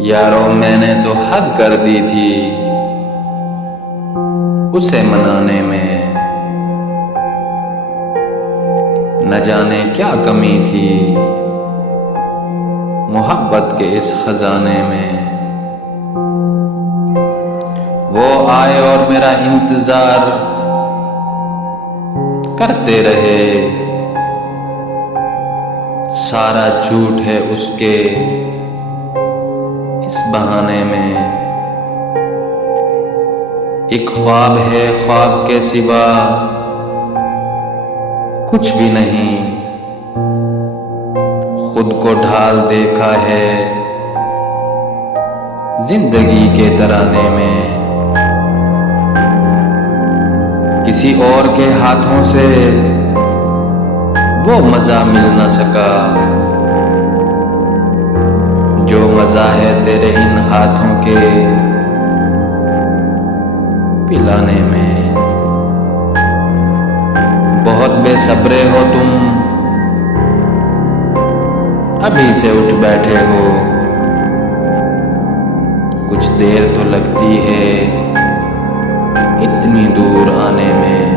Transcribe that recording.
यारों मैंने तो हद कर दी थी उसे मनाने में, न जाने क्या कमी थी मोहब्बत के इस खजाने में। वो आए और मेरा इंतजार करते रहे, सारा झूठ है उसके इस बहाने में। एक ख्वाब है, ख्वाब के सिवा कुछ भी नहीं, खुद को ढाल देखा है जिंदगी के तराने में। किसी और के हाथों से वो मजा मिल न सका जो मजा है तेरे इन हाथों के पिलाने में। बहुत बेसब्रे हो तुम, अभी से उठ बैठे हो, कुछ देर तो लगती है इतनी दूर आने में।